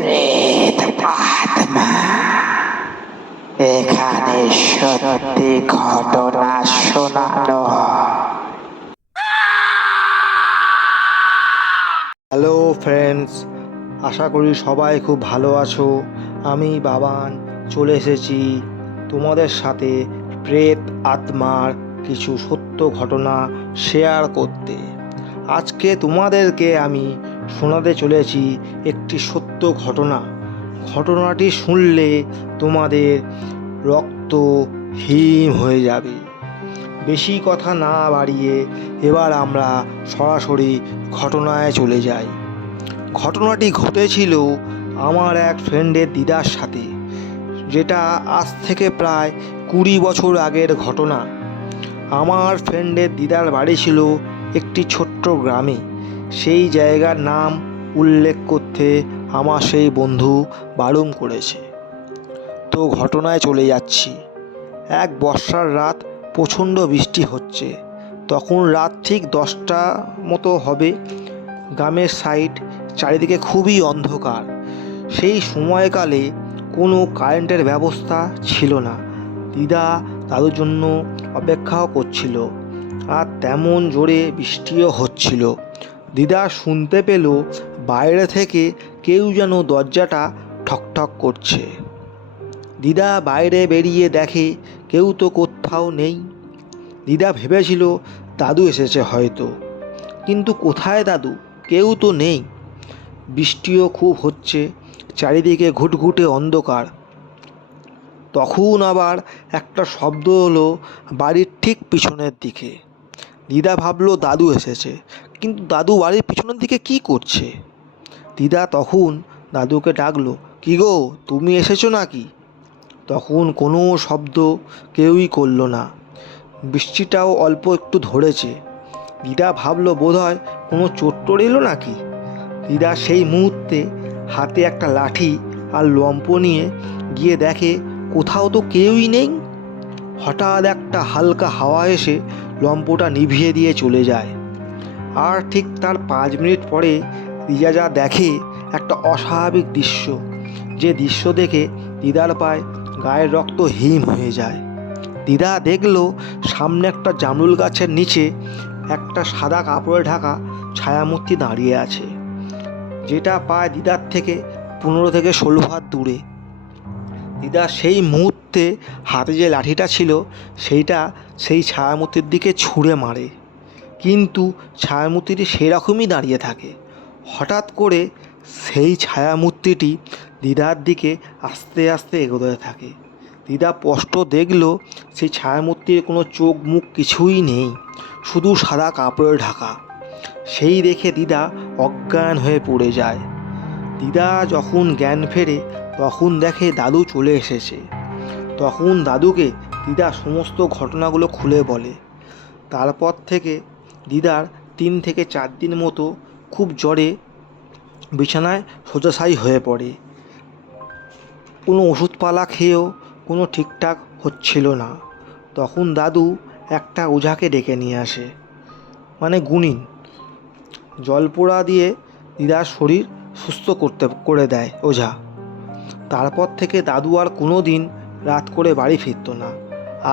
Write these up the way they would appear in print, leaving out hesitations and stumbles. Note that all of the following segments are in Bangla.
প্রেত আত্মা এখানে সত্যি ঘটনা শোনানো। হ্যালো ফ্রেন্ডস, আশা করি সবাই খুব ভালো আছো। আমি বাবান চলে এসেছি তোমাদের সাথে প্রেত আত্মার কিছু সত্য ঘটনা শেয়ার করতে। আজকে তোমাদেরকে আমি শোনাতে চলেছি একটি সত্য ঘটনা। ঘটনাটি শুনলে তোমাদের রক্ত হিম হয়ে যাবে। বেশি কথা না বাড়িয়ে এবার আমরা সরাসরি ঘটনায় চলে যাই। ঘটনাটি ঘটেছিল আমার এক ফ্রেন্ডের দিদার সাথে, যেটা আজ থেকে প্রায় 20 বছর আগের ঘটনা। আমার ফ্রেন্ডের দিদার বাড়ি ছিল একটি ছোট্ট গ্রামে। সেই জায়গার নাম উল্লেখ করতে আমার সেই বন্ধু বারণ করেছে। তো ঘটনায় চলে যাচ্ছি। এক বর্ষার রাত, প্রচণ্ড বৃষ্টি হচ্ছে। তখন রাত ঠিক 10টা মতো হবে। গ্রামের সাইড, চারিদিকে খুবই অন্ধকার। সেই সময়কালে কোনো কারেন্টের ব্যবস্থা ছিল না। দিদা দাদুর জন্য অপেক্ষাও করছিল, আর তেমন জোরে বৃষ্টিও হচ্ছিল। দিদা শুনতে পেল বাইরে থেকে কেউ যেন দরজাটা ঠকঠক করছে। দিদা বাইরে বেরিয়ে দেখে কেউ তো কোথাও নেই। দিদা ভেবেছিল দাদু এসেছে হয়তো, কিন্তু কোথায় দাদু? কেউ তো নেই। বৃষ্টিও খুব হচ্ছে, চারিদিকে ঘুটঘুটে অন্ধকার। তখন আবার একটা শব্দ হলো বাড়ির ঠিক পিছনের দিকে। দিদা ভাবলো দাদু এসেছে, কিন্তু দাদু বাড়ির পিছনের দিকে কি করছে? দিদা তখন দাদুকে ডাকলো, কি গো, তুমি এসেছো নাকি? তখন কোনো শব্দ কেউই করলো না। বৃষ্টিটাও অল্প একটু ধরেছে। দিদা ভাবলো বোধহয় কোনো চোর এলো নাকি। দিদা সেই মুহূর্তে হাতে একটা লাঠি আর লম্ফ নিয়ে গিয়ে দেখে কোথাও তো কেউই নেই। হঠাৎ একটা হালকা হাওয়া এসে লম্ফটা নিভিয়ে দিয়ে চলে যায়। আর ঠিক তার 5 মিনিট পরে দিদা যা দেখে একটা অস্বাভাবিক দৃশ্য, যে দৃশ্য দেখে দিদার পায়ে গায়ের রক্ত হিম হয়ে যায়। দিদা দেখলো সামনে একটা জামরুল গাছের নিচে একটা সাদা কাপড়ে ঢাকা ছায়ামূর্তি দাঁড়িয়ে আছে, যেটা প্রায় দিদার থেকে 15 থেকে 16 হাত দূরে। দিদা সেই মুহূর্তে হাতে যে লাঠিটা ছিল সেইটা সেই ছায়ামূর্তির দিকে ছুঁড়ে মারে, কিন্তু ছায়ামূর্তিটি সেরকমই দাঁড়িয়ে থাকে। হঠাৎ করে সেই ছায়ামূর্তিটি দিদার দিকে আস্তে আস্তে এগোতে থাকে। দিদা স্পষ্ট দেখল সেই ছায়ামূর্তির কোনো চোখ মুখ কিছুই নেই, শুধু সাদা কাপড়ে ঢাকা। সেই দেখে দিদা অজ্ঞান হয়ে পড়ে যায়। দিদা যখন জ্ঞান ফেরে তখন দেখে দাদু চলে এসেছে। তখন দাদুকে দিদা সমস্ত ঘটনাগুলো খুলে বলে। তারপর থেকে দিদার 3 থেকে 4 দিন মতো খুব জ্বরে বিছানায় শয্যাশায়ী হয়ে পড়ে। কোনো ওষুধপালা খেয়েও কোনো ঠিকঠাক হচ্ছিল না। তখন দাদু একটা ওঝাকে ডেকে নিয়ে আসে, মানে গুণিন। জলপোড়া দিয়ে দিদার শরীর সুস্থ করে দেয় ওঝা। তারপর থেকে দাদু আর কোনো দিন রাত করে বাড়ি ফিরত না।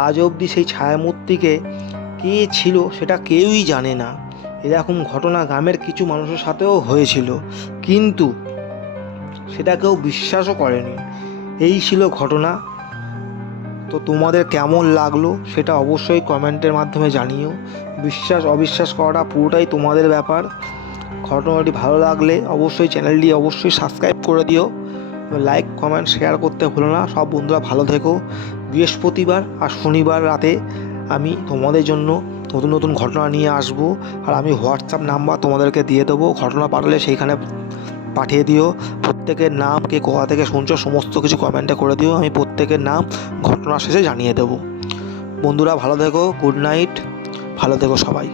আজ অবধি সেই ছায়ামূর্তিকে কে ছিল সেটা কেউই জানে না। এরকম ঘটনা গ্রামের কিছু মানুষের সাথেও হয়েছিল, কিন্তু সেটা কেউ বিশ্বাসও করেনি। এই ছিল ঘটনা। তো তোমাদের কেমন লাগলো সেটা অবশ্যই কমেন্টের মাধ্যমে জানিও। বিশ্বাস অবিশ্বাস করাটা পুরোটাই তোমাদের ব্যাপার। ঘটনাটি ভালো লাগলে অবশ্যই চ্যানেলটি অবশ্যই সাবস্ক্রাইব করে দিও। লাইক কমেন্ট শেয়ার করতে ভুলো না। সব বন্ধুরা ভালো থেকো। বৃহস্পতিবার আর শনিবার রাতে আমি তোমাদের জন্য নতুন নতুন ঘটনা নিয়ে আসব। আর আমি হোয়াটসঅ্যাপ নাম্বার তোমাদেরকে দিয়ে দেবো। ঘটনা পাঠালে সেইখানে পাঠিয়ে দিও। প্রত্যেকের নাম, কে কোথা থেকে শুনছো সমস্ত কিছু কমেন্টে করে দিও। আমি প্রত্যেকের নাম ঘটনা শেষে জানিয়ে দেবো। বন্ধুরা ভালো থেকো। Good night. ভালো থেকো সবাই।